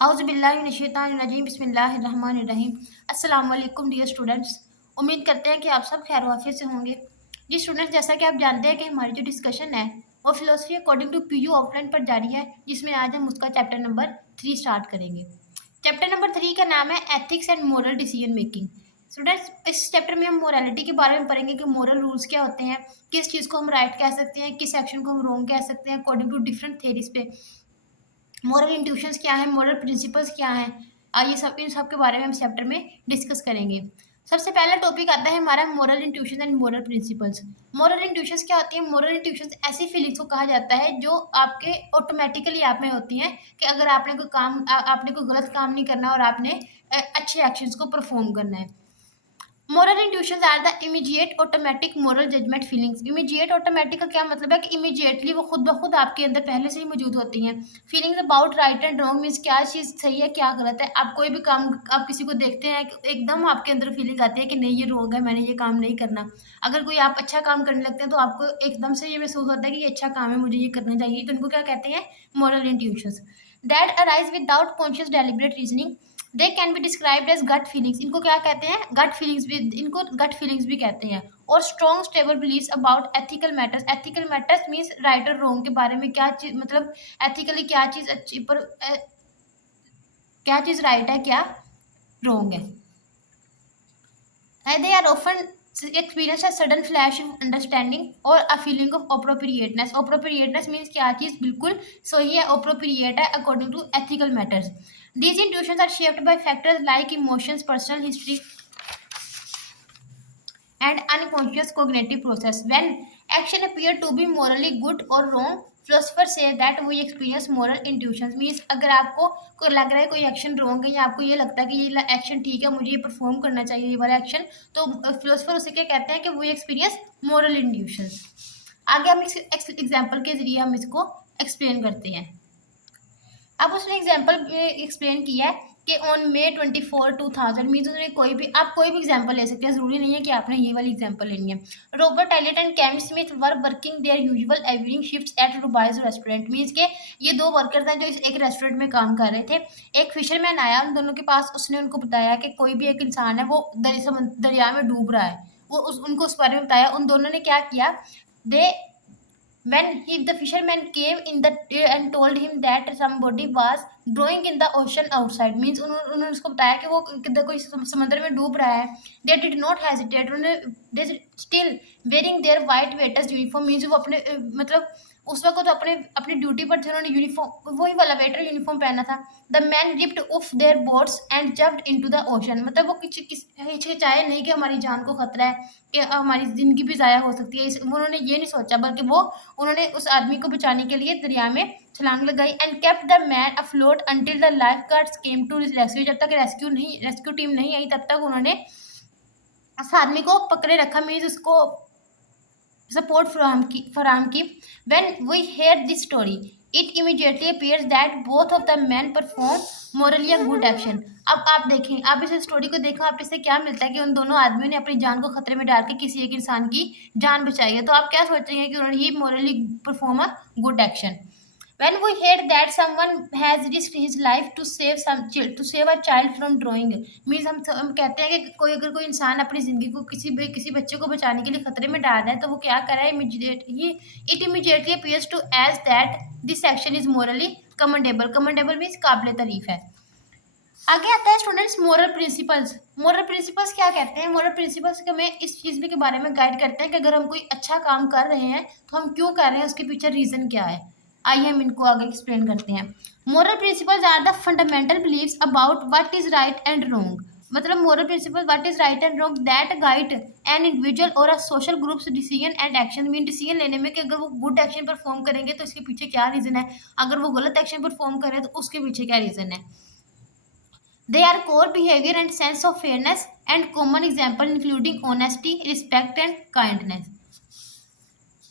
औज़ुबिल्लाहिमिनश्शैतानिर्रजीम बिस्मिल्लाहिर्रहमानिर्रहीम। अस्सलाम वालेकुम डियर स्टूडेंट्स। उम्मीद करते हैं कि आप सब खैर वाफियत से होंगे। जी स्टूडेंट्स, जैसा कि आप जानते हैं कि हमारी जो डिस्कशन है वो philosophy according to PU offline पर जारी है, जिसमें आज हम उसका चैप्टर नंबर 3 स्टार्ट करेंगे। चैप्टर नंबर 3 का नाम है ethics and moral decision making. Students, इस चैप्टर में हम मोरालिटी के बारे में पढ़ेंगे कि मोरल रूल्स क्या होते हैं, किस चीज़ को हम राइट कह सकते हैं, किस एक्शन को हम रॉन्ग कह सकते हैं अकॉर्डिंग टू डिफरेंट थेरीज पे। मोरल इंट्यूशंस क्या है, मोरल प्रिंसिपल्स क्या हैं, ये सब इन सब के बारे में हम इस चैप्टर में डिस्कस करेंगे। सबसे पहला टॉपिक आता है हमारा moral intuition and moral principles. Moral intuitions क्या होती है? मोरल इंट्यूशंस ऐसी फीलिंग्स को कहा जाता है जो आपके ऑटोमेटिकली आप में होती हैं कि अगर आपने कोई काम आपने कोई गलत काम नहीं करना और आपने अच्छे एक्शंस को परफॉर्म करना है। Moral intuitions are the immediate automatic moral judgement feelings. Immediate automatic का क्या मतलब है कि इमीडिएटली वो खुद ब खुद आपके अंदर पहले से ही मौजूद होती हैं। Feelings about right and wrong means क्या चीज़ सही है क्या गलत है। आप कोई भी काम आप किसी को देखते हैं एकदम आपके अंदर फीलिंग आती है कि नहीं ये रॉन्ग है, मैंने ये काम नहीं करना। अगर कोई आप अच्छा काम करने लगते हैं तो आपको एकदम से ये महसूस होता है कि ये अच्छा काम है, मुझे ये करना चाहिए। तो इनको क्या कहते हैं? Moral intuitions that arise without conscious deliberate reasoning. They can be described as gut feelings. इनको क्या कहते हैं? गट फीलिंग्स भी, इनको गट फीलिंग्स भी कहते हैं। और strong stable beliefs about ethical matters. Ethical matters means right और रॉन्ग के बारे में, क्या चीज मतलब एथिकली क्या चीज अच्छी पर क्या चीज राइट है क्या रॉन्ग है। They are often experience a sudden flash of understanding और a feeling of appropriateness. Appropriateness means क्या चीज बिल्कुल सही है, अप्रोप्रिएट है according to ethical matters. These intuitions are shaped by factors like emotions, personal history, and unconscious cognitive process. When action appear to be morally good or wrong, philosophers say that we experience moral intuitions. Means अगर आपको कोई लग रहा है कोई action wrong है या आपको ये लगता है कि ये एक्शन ठीक है, मुझे ये परफॉर्म करना चाहिए ये वाला एक्शन, तो फिलोसफर उसे क्या कहते हैं कि वो एक्सपीरियंस मोरल इंट्यूशंस। आगे हम इस एग्जाम्पल के जरिए हम इसको एक्सप्लेन करते हैं। अब उसने एग्जाम्पल एक्सप्लेन किया है कि ऑन May 24, 2000 मीन्स उसने कोई भी आप कोई भी एग्जाम्पल ले सकते हैं, जरूरी नहीं है कि आपने ये वाली एग्जाम्पल लेनी है। Robert Elliot and Kevin Smith were working their usual evening shifts at Ruby's restaurant. Means के ये दो वर्कर्स हैं जो इस एक रेस्टोरेंट में काम कर रहे थे। एक फिशरमैन आया उन दोनों के पास, उसने उनको बताया कि कोई भी एक इंसान है वो दरिया में डूब रहा है। उनको उस बारे में बताया। उन दोनों ने क्या किया? दे the fisherman came in the and told him that somebody was drawing in the ocean outside means उन्होंने उसको बताया कि वो किधर कोई समंदर में डूब रहा है। they did not hesitate, उन्होंने they still wearing their white waiters uniform means वो अपने मतलब उस वक्त तो अपने अपनी ड्यूटी पर थे, उन्होंने यूनिफॉर्म वही वाला वेटर यूनिफॉर्म पहना था। The man ripped of their boats and jumped into the ocean. मतलब वो हिचकिचाए नहीं कि हमारी जान को खतरा है, कि हमारी जिंदगी भी ज़ाया हो सकती है। उन्होंने ये नहीं सोचा, बल्कि वो उन्होंने उस आदमी को बचाने के लिए दरिया में छलांग लगाई। And kept the man afloat until the lifeguards came to rescue. जब तक रेस्क्यू टीम नहीं आई तब तक उन्होंने उस आदमी को पकड़े रखा, मीन्स उसको सपोर्ट फराहम की। When we hear this story it immediately appears that both of the man perform morally a good action. अब आप देखें, आप इस स्टोरी को देखो, आप इससे क्या मिलता है कि उन दोनों आदमियों ने अपनी जान को खतरे में डाल के किसी एक इंसान की जान बचाई है। तो आप क्या सोचेंगे कि उन्होंने ही morally perform a good action. When we hear that someone has risked his life to save a child from drowning means हम कहते हैं कि कोई अगर कोई इंसान अपनी जिंदगी को किसी बच्चे को बचाने के लिए खतरे में डाल रहा है तो वो क्या कर रहा है? it immediately appears to as that this action is morally commendable. Commendable means काबिल तारीफ है। आगे आता है students moral principles. Moral principles क्या कहते हैं? मोरल प्रिंसिपल्स हमें इस चीज़ के बारे में गाइड करते हैं कि अगर हम कोई अच्छा काम कर रहे हैं तो हम क्यों कर रहे हैं, उसके पीछे रीज़न क्या है। आइए हम इनको आगे एक्सप्लेन करते हैं। Moral principles are the fundamental believes about what is right and wrong. मतलब moral principle what is right and wrong that guide an individual और a social groups decision and action. Mean decision लेने में कि अगर वो good action perform करेंगे तो इसके पीछे क्या रीज़न है, अगर वो गलत एक्शन परफॉर्म करें तो उसके पीछे क्या रीज़न है। They are core behavior and sense of fairness and common example including honesty, respect and kindness.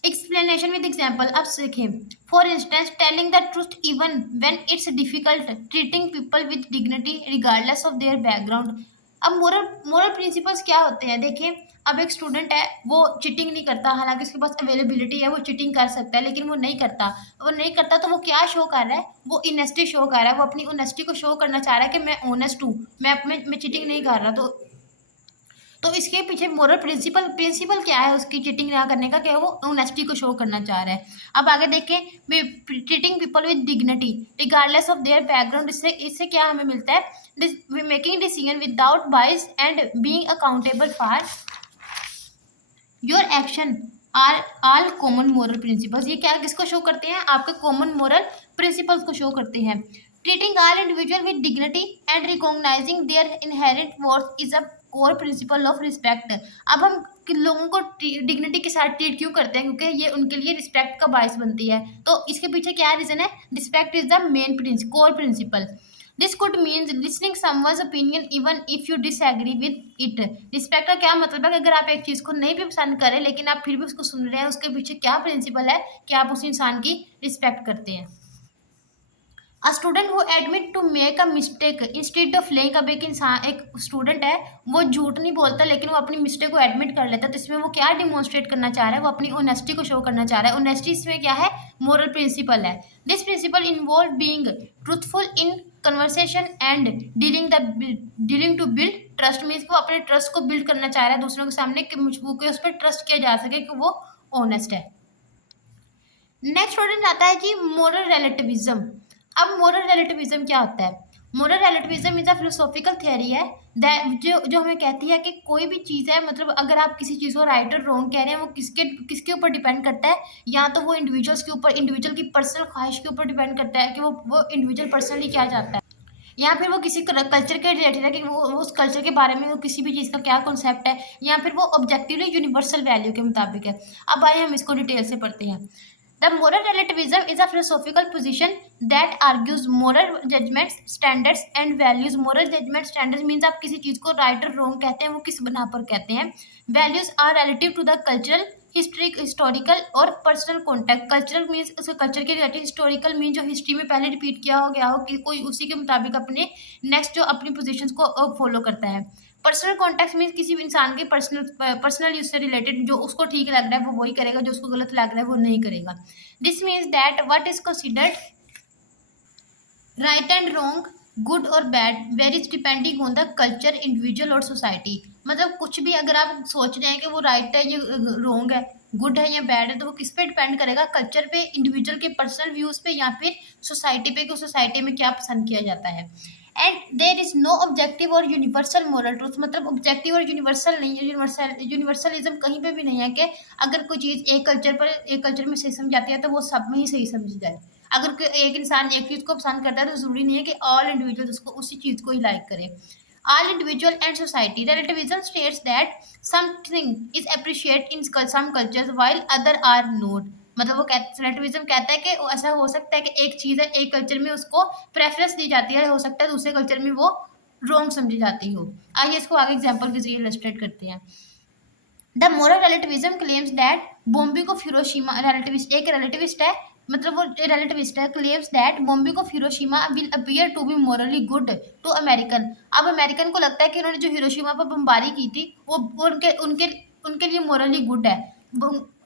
Explanation with example. अब सीखें। For instance, telling the truth even when it's difficult, treating people with dignity regardless of their background. अब moral principles क्या होते हैं देखें। अब एक student है, वो चीटिंग नहीं करता, हालाँकि उसके पास अवेलेबिलिटी है, वो चीटिंग कर सकता है, लेकिन वो नहीं करता। वो नहीं करता तो वो क्या शो कर रहा है? वो ऑनेस्टी शो कर रहा है, वो अपनी ऑनेस्टी को शो करना चाह रहा है कि मैं ऑनेस्ट हूँ, मैं चीटिंग नहीं कर रहा। तो इसके पीछे मोरल प्रिंसिपल प्रिंसिपल क्या है उसकी चीटिंग ना करने का? क्या वो ऑनेस्टी को शो करना चाह रहा है। अब आगे देखें, treating people with dignity regardless of their background. इससे इससे क्या हमें मिलता है? Making decision without bias and being accountable for your action are all common moral principles. ये क्या किसको शो करते हैं? आपके कॉमन मोरल प्रिंसिपल्स को शो करते हैं। Treating all individual with dignity and recognising their inherent worth is a core principle of respect. अब हम लोगों को डिग्निटी के साथ ट्रीट क्यों करते हैं? क्योंकि ये उनके लिए रिस्पेक्ट का बायस बनती है। तो इसके पीछे क्या रीजन है? Respect is the main core principle. This could means listening someone's opinion even if you disagree with it. Respect का क्या मतलब है कि अगर आप एक चीज़ को नहीं भी पसंद करें लेकिन आप फिर भी उसको सुन रहे हैं, उसके पीछे क्या प्रिंसिपल है कि आप उस इंसान की रिस्पेक्ट करते हैं। A student who admit to make a mistake instead of lying. अब एक इंसान, एक स्टूडेंट है, वो झूठ नहीं बोलता लेकिन वो अपनी मिस्टेक को एडमिट कर लेता है। तो इसमें वो क्या डिमॉन्स्ट्रेट करना चाह रहा है? वो अपनी ऑनेस्टी को शो करना चाह रहा है। ऑनेस्टी इसमें क्या है? मोरल प्रिंसिपल है। This principle involve being truthful in conversation and dealing to build trust. Means वो अपने ट्रस्ट को बिल्ड करना चाह रहा है दूसरों के सामने कि उस पर ट्रस्ट किया जा सके कि वो ऑनेस्ट है। नेक्स्ट स्टूडेंट आता है जी मोरल रिलेटिविज्म। अब मोरल रिलेटिविज्म क्या होता है? Moral relativism is a philosophical theory है जो हमें कहती है कि कोई भी चीज़ है, मतलब अगर आप किसी चीज़ को राइट और रॉन्ग कह रहे हैं, वो किसके किसके ऊपर डिपेंड करता है? या तो वो इंडिविजुअल्स के ऊपर, इंडिविजुअल की पर्सनल ख्वाहिश के ऊपर डिपेंड करता है कि वो इंडिविजुअल पर्सनली क्या चाहता है, या फिर वो किसी कल्चर के रिलेटेड है कि वो उस कल्चर के बारे में वो किसी भी चीज़ का क्या कॉन्सेप्ट है, या फिर वो ऑब्जेक्टिवली यूनिवर्सल वैल्यू के मुताबिक है। अब आइए हम इसको डिटेल से पढ़ते हैं। The moral relativism is a philosophical position that argues moral judgments, standards and values. Moral judgment standards means आप किसी चीज़ को right और wrong कहते हैं, वो किस बना पर कहते हैं। Values are relative to the cultural, historical और personal context. Cultural means उस culture के related, historical means जो history में पहले repeat किया हो गया हो कि कोई उसी के मुताबिक अपने next जो अपनी positions को follow करता है। पर्सनल कॉन्टेक्स्ट मीन्स किसी भी इंसान के पर्सनल यूज से रिलेटेड, जो उसको ठीक लग रहा है वो वही करेगा, जो उसको गलत लग रहा है वो नहीं करेगा। This means that what is considered right and wrong, good और bad varies depending on the culture, individual और सोसाइटी। मतलब कुछ भी अगर आप सोच रहे हैं कि वो राइट है, ये रॉन्ग है, गुड है या बैड है, तो वो किस पे डिपेंड करेगा? कल्चर पे, इंडिविजुअल के पर्सनल व्यूज पे, या फिर सोसाइटी पे कि सोसाइटी में क्या पसंद किया जाता है। And there is no objective और यूनिवर्सल मोरल ट्रूथ। मतलब ऑब्जेक्टिव और यूनिवर्सल नहीं है, यूनिवर्सलिज्म कहीं पे भी नहीं है कि अगर कोई चीज़ एक कल्चर में सही समझ जाती है तो वो सब में ही सही समझी जाए। अगर कोई एक इंसान एक चीज़ को पसंद करता है तो ज़रूरी नहीं है कि ऑल इंडिविजुअल उसको उसी चीज़ को ही लाइक करें। All individual and society relativism states that something is appreciate in some cultures while other are not. मतलब वो रिलेटिविज्म कहता है कि ऐसा हो सकता है कि एक चीज़ है, एक कल्चर में उसको प्रेफरेंस दी जाती है, हो सकता है दूसरे कल्चर में वो रॉन्ग समझी जाती हो। आइए इसको आगे एग्जाम्पल के जरिए इलस्ट्रेट करते हैं। The moral relativism claims that bombing को हिरोशिमा, रिलेटिविस्ट एक रिलेटिविस्ट है, मतलब वो रिलेटिविस्ट है, क्लेम्स दैट बॉम्बे को Hiroshima will appear to be morally good to American. अब अमेरिकन को लगता है कि उन्होंने जो हिरोशिमा पर बमबारी की थी वो उनके उनके उनके लिए मोरली गुड है,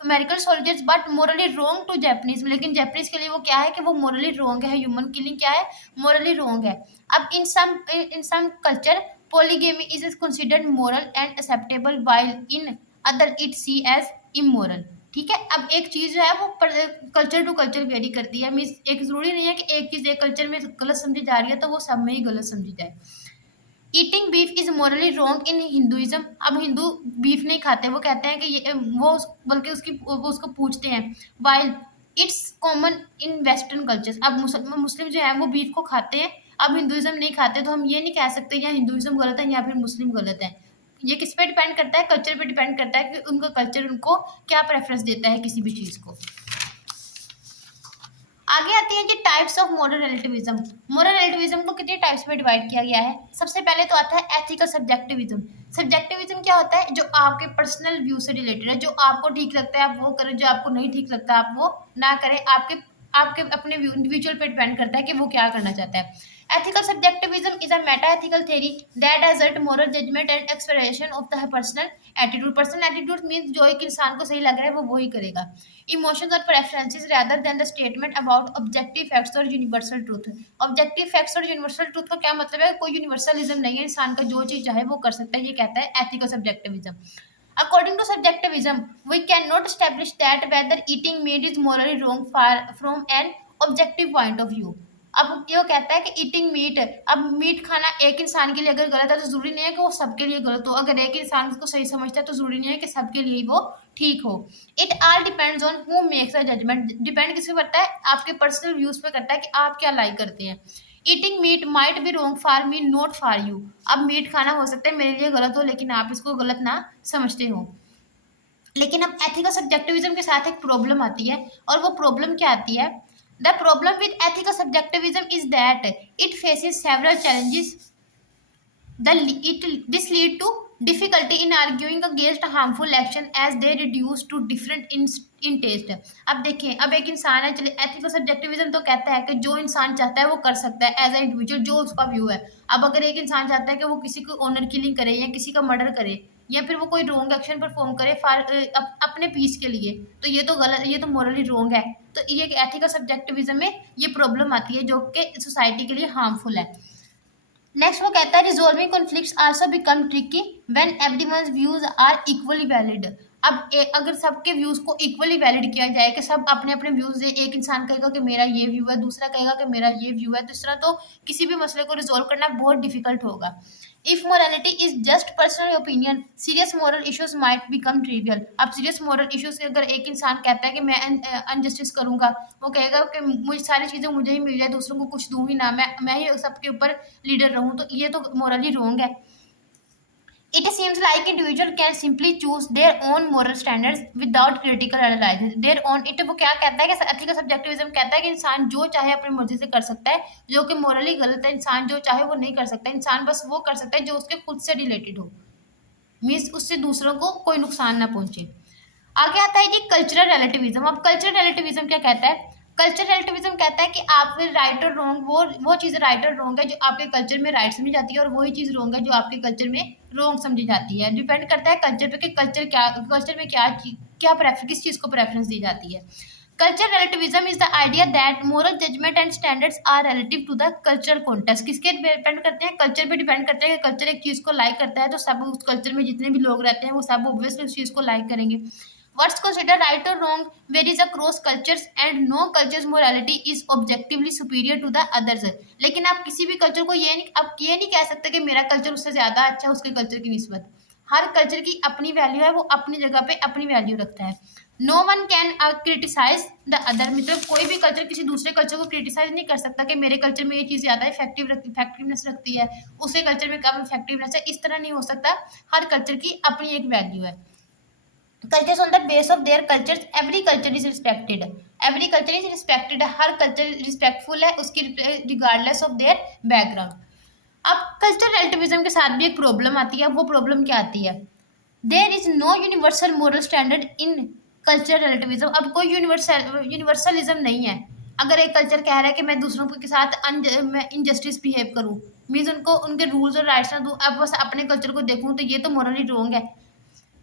American soldiers, but morally wrong to Japanese. लेकिन जैपनीज के लिए वो क्या है कि वो मोरली रॉन्ग है, ह्यूमन किलिंग क्या है? मोरली रॉन्ग है। अब in some culture polygamy is considered moral and acceptable while in other it see as immoral। ठीक है, अब एक चीज जो है वो कल्चर टू कल्चर वेरी करती है। मीन्स एक जरूरी नहीं है कि एक चीज एक कल्चर में गलत समझी जा रही है तो वो सब में ही गलत समझी जाए। Eating beef is Morli wrong in Hinduism. अब हिंदू बीफ नहीं खाते, वो कहते हैं कि ये वो बल्कि वो उसको पूछते हैं। While it's common in western cultures. अब मुस्लिम जो है वो बीफ को खाते हैं, अब हिंदुइज्म नहीं खाते, तो हम ये नहीं कह सकते या हिंदुइज्म गलत है या फिर मुस्लिम गलत है। ये किस पे डिपेंड करता है? कल्चर पे डिपेंड करता है कि उनका कल्चर उनको क्या प्रेफरेंस देता है किसी भी चीज़ को। आगे आती है जी types of moral relativism. Moral relativism को कितने टाइप्स में डिवाइड किया गया है? सबसे पहले तो आता है एथिकल सब्जेक्टिविज्म। सब्जेक्टिविज्म क्या होता है? जो आपके पर्सनल व्यू से रिलेटेड है, जो आपको ठीक लगता है आप वो करें, जो आपको नहीं ठीक लगता आप वो ना करें। आपके आपके अपने इंडिविजुअल पे डिपेंड करता है कि वो क्या करना चाहता है। Ethical subjectivism is a meta-ethical theory that assert moral judgment and expression of the personal attitude. Personal attitude means जो एक इंसान को सही लग रहा है वो वही करेगा. Emotions और preferences rather than the statement about objective facts or universal truth. Objective facts और universal truth का क्या मतलब है? कोई universalism नहीं है, इंसान का जो चीज चाहे वो कर सकता है, ये कहता है ethical subjectivism. According to subjectivism, we cannot establish that whether eating meat is morally wrong from an objective point of view. अब ये कहता है कि ईटिंग मीट, अब मीट खाना एक इंसान के लिए अगर गलत है तो जरूरी नहीं है कि वो सबके लिए गलत हो. अगर एक इंसान उसको सही समझता है तो जरूरी नहीं है कि सबके लिए वो ठीक हो. It all depends on who makes a judgement. Depend किस पे करता है? आपके पर्सनल व्यूज पे करता है कि आप क्या लाइक करते हैं. Eating meat might be wrong for me not for you. अब मीट खाना हो सकता है मेरे लिए गलत हो लेकिन आप इसको गलत ना समझते हो. लेकिन अब एथिकल सब्जेक्टिविज्म के साथ एक प्रॉब्लम आती है, और वो प्रॉब्लम क्या आती है? The problem with ethical subjectivism is that it faces several challenges. This lead to difficulty in arguing against harmful action as they reduce to different in taste. अब देखें, अब एक इंसान है, चलिए एथिकल सब्जेक्टिविज्म तो कहता है कि जो इंसान चाहता है वो कर सकता है एज ए इंडिविजुअल, जो उसका व्यू है. अब अगर एक इंसान चाहता है कि वो किसी को ऑनर किलिंग करे या किसी का मर्डर करे या फिर वो कोई रॉन्ग एक्शन परफॉर्म करे अपने पीस के लिए, तो ये तो गलत, ये तो मोरली रॉन्ग है. तो ये एथिकल सब्जेक्टिविज्म में ये प्रॉब्लम आती है जो कि सोसाइटी के लिए हार्मफुल है. नेक्स्ट वो कहता है resolving conflicts also become tricky when everyone's views are equally valid. अब अगर सबके व्यूज को इक्वली वैलिड किया जाए कि सब अपने अपने व्यूज दे, एक इंसान कहेगा कि मेरा ये व्यू है, दूसरा कहेगा कि मेरा ये व्यू है, दूसरा, तो किसी भी मसले को रिजोल्व करना बहुत डिफिकल्ट होगा. If morality is just personal opinion, serious moral issues might become trivial. अब सीरियस मोरल इश्यूज अगर एक इंसान कहता है कि मैं अनजस्टिस करूंगा, वो कहेगा कि मुझे सारी चीजें मुझे ही मिल जाए, दूसरों को कुछ दूं ही ना, मैं ही सबके ऊपर लीडर रहूं, तो ये तो मोरली रॉन्ग है. It seems like individual can simply choose their own moral standards without critical analysis. Their own it वो क्या कहता है कि एथिकल सब्जेक्टिविज्म कहता है कि इंसान जो चाहे अपनी मर्जी से कर सकता है, जो कि मोरली गलत है. इंसान जो चाहे वो नहीं कर सकता, इंसान बस वो कर सकता है जो उसके खुद से रिलेटेड हो, मीन्स उससे दूसरों को कोई नुकसान ना पहुंचे. आगे आता है जी कल्चरल रिलेटिविज्म. अब कल्चरल रिलेटिविज्म क्या कहता है? कल्चरल रिलेटिविज्म कहता है कि आप राइट और रॉन्ग, वो चीज़ राइट और रॉन्ग है जो आपके कल्चर में राइट समझी जाती है, और वही चीज़ रॉन्ग है जो आपके कल्चर में रॉन्ग समझी जाती है. डिपेंड करता है कल्चर पे कि कल्चर में किस चीज़ को प्रेफरेंस दी जाती है. Culture relativism is the idea that moral judgement and standards are relative to the cultural context. किसके डिपेंड करते हैं? कल्चर पे डिपेंड करते हैं कि कल्चर एक चीज़ को लाइक करता है तो सब उस कल्चर में जितने भी लोग रहते हैं वो सब ऑब्वियसली उस चीज़ को लाइक करेंगे. What's considered right or wrong varies across cultures and no culture's morality is objectively superior to the others. लेकिन आप किसी भी कल्चर को आप ये नहीं कह सकते कि मेरा कल्चर उससे ज़्यादा अच्छा उसके कल्चर की निस्बत. हर कल्चर की अपनी वैल्यू है, वो अपनी जगह पे अपनी वैल्यू रखता है. No one can criticise the other. मतलब कोई भी कल्चर किसी दूसरे कल्चर को क्रिटिसाइज नहीं कर सकता कि मेरे कल्चर में ये चीज़ ज़्यादा इफेक्टिवनेस रखती है, उसके कल्चर में कम इफेक्टिवनेस है. इस तरह नहीं हो सकता. हर कल्चर की अपनी एक वैल्यू है. Cultures on the base of their cultures, every culture is respected. Every culture is respected. Her culture respectful है उसकी रिगार्डलेस ऑफ देयर बैकग्राउंड. अब कल्चरल रिलेटिविज्म के साथ भी एक प्रॉब्लम आती है. वो प्रॉब्लम क्या आती है? There is no universal moral standard in cultural relativism. अब कोई यूनिवर्सलिज्म नहीं है. अगर एक कल्चर कह रहा है कि मैं दूसरों के साथ मैं इनजस्टिस बिहेव करूँ, मीन्स उनको उनके रूल्स और राइट्स ना दूँ, अब बस अपने कल्चर को देखूँ, तो ये तो मोरली रॉन्ग है.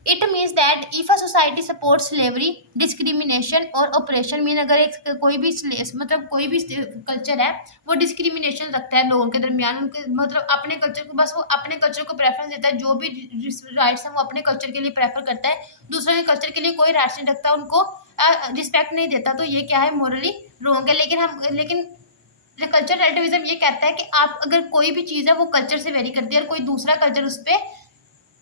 It means that if a society support slavery, discrimination और ऑपरेशन, मीन अगर एक कोई भी कल्चर है वो डिस्क्रिमिनेशन रखता है लोगों के दरमियान, उनके मतलब अपने कल्चर को, बस वो अपने कल्चर को प्रेफरेंस देता है, जो भी राइट्स हैं वो अपने कल्चर के लिए प्रेफर करता है, दूसरों के कल्चर के लिए कोई राइट्स नहीं रखता, उनको रिस्पेक्ट नहीं देता, तो ये क्या है? मोरली रॉन्ग है. लेकिन कल्चर रिलेटिविज्म ये कहता है कि आप अगर कोई भी चीज़ है वो कल्चर से वेरी करती है और कोई दूसरा कल्चर उस पर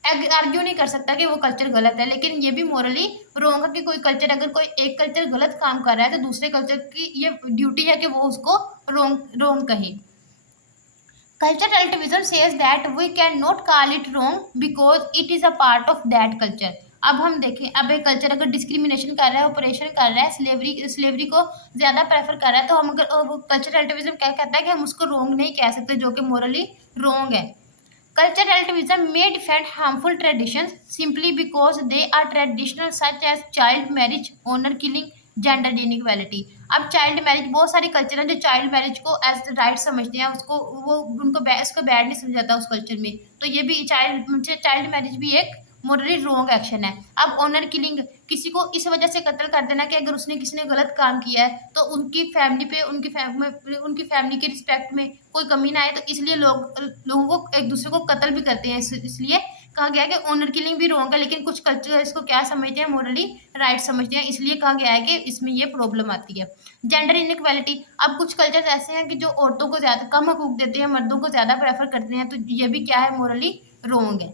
आर्ग्यू नहीं कर सकता कि वो कल्चर गलत है. लेकिन ये भी मोरली रॉन्ग है कि कोई कल्चर, अगर कोई एक कल्चर गलत काम कर रहा है तो दूसरे कल्चर की ये ड्यूटी है कि वो उसको रॉन्ग कहे. Culture relativism says that we can not call it wrong because it is a part of that culture. अब हम देखें, अब एक कल्चर अगर डिस्क्रिमिनेशन कर रहा है, ऑपरेशन कर रहा है, स्लेवरी को ज़्यादा प्रेफर कर रहा है, तो हम अगर कल्चर रिलेटिविज्म क्या कहता है कि हम उसको रॉन्ग नहीं कह सकते, जो कि मोरली रॉन्ग है. Cultural relativism may defend harmful traditions simply because they are traditional, such as child marriage, honor killing, gender inequality. अब चाइल्ड मैरिज, बहुत सारे कल्चर हैं जो चाइल्ड मैरिज को एज राइट समझते हैं, उसको वो उनको उसको बैड नहीं समझा जाता उस कल्चर में। तो ये भी चाइल्ड मैरिज भी एक मोरली रॉन्ग एक्शन है। अब ऑनर किलिंग, किसी को इस वजह से कत्ल कर देना कि अगर उसने किसी ने गलत काम किया है तो उनकी फैमिली पे, उनकी फैमिली के रिस्पेक्ट में कोई कमी ना आए, तो इसलिए लोगों को एक दूसरे को कत्ल भी करते हैं। इसलिए कहा गया है कि ऑनर किलिंग भी रॉन्ग है, लेकिन कुछ कल्चर इसको क्या समझते हैं, मोरली राइट समझते हैं, इसलिए कहा गया है कि इसमें ये प्रॉब्लम आती है। जेंडर इनइक्वालिटी, अब कुछ कल्चर ऐसे हैं कि जो औरतों को ज़्यादा कम हकूक देते हैं, मर्दों को ज़्यादा प्रेफर करते हैं, तो ये भी क्या है, मोरली रॉन्ग है।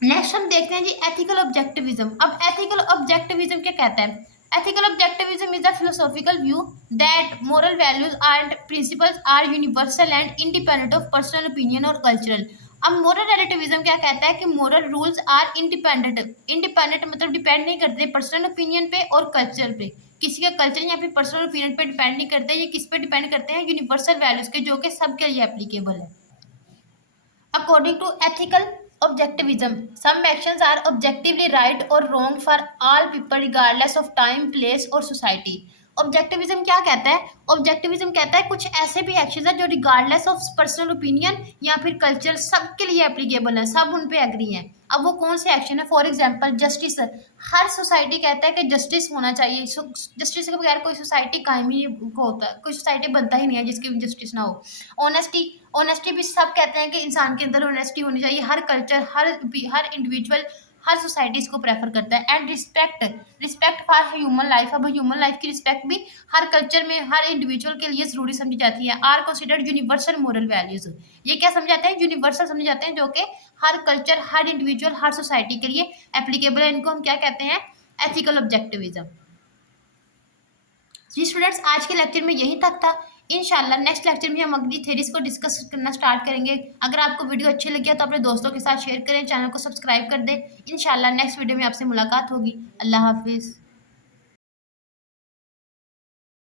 नेक्स्ट हम देखते हैं जी एथिकल ऑब्जेक्टिविज्म। अब एथिकल ऑब्जेक्टिविज्म क्या कहता है? Ethical objectivism is the philosophical view that moral values and principles are universal and independent of personal opinion और कल्चरल। अब मोरल रिलेटिविज्म क्या कहता है कि moral rules are independent. Independent मतलब डिपेंड नहीं करते पर्सनल ओपिनियन पे और कल्चर पे, किसी का कल्चर या फिर पर्सनल ओपिनियन पे डिपेंड नहीं करते। ये किस पे डिपेंड करते हैं? यूनिवर्सल वैल्यूज के, जो कि सबके लिए एप्लीकेबल है। According to ethical objectivism, some actions are objectively right or wrong for all people regardless of time, place और society. ऑब्जेक्टिविज्म क्या कहता है? ऑब्जेक्टिविज्म कहता है कुछ ऐसे भी एक्शन है जो रिगार्डलेस ऑफ पर्सनल ओपिनियन या फिर कल्चर सबके लिए एप्लीकेबल है, सब उन पे एग्री हैं। अब वो कौन से एक्शन है? For example justice. Her society कहता है कि जस्टिस होना चाहिए, जस्टिस के बगैर कोई सोसाइटी कायम ही नहीं होता, कोई सोसाइटी बनता ही नहीं है जिसकी जस्टिस ना हो। ऑनेस्टी, ऑनेस्टी भी सब कहते हैं कि इंसान के अंदर ऑनेस्टी होनी चाहिए। हर कल्चर, हर इंडिविजुअल, हर सोसाइटी इसको प्रेफर करता है। And respect, respect for human life. अब ह्यूमन लाइफ की रिस्पेक्ट भी हर कल्चर में हर इंडिविजुअल के लिए जरूरी समझी जाती है। Are considered universal moral values. ये क्या समझाते हैं? यूनिवर्सल समझे जाते हैं, जो कि हर कल्चर, हर इंडिविजुअल, हर सोसाइटी के लिए एप्लीकेबल है। इनको हम क्या कहते हैं? एथिकल ऑब्जेक्टिविज्म। जी स्टूडेंट्स, आज के लेक्चर में यही तक था। इंशाल्लाह नेक्स्ट लेक्चर में हम अगली थ्योरीज को डिस्कस करना स्टार्ट करेंगे। अगर आपको वीडियो अच्छी लगी है तो अपने दोस्तों के साथ शेयर करें, चैनल को सब्सक्राइब कर दें। इंशाल्लाह नेक्स्ट वीडियो में आपसे मुलाकात होगी। अल्लाह हाफिज़।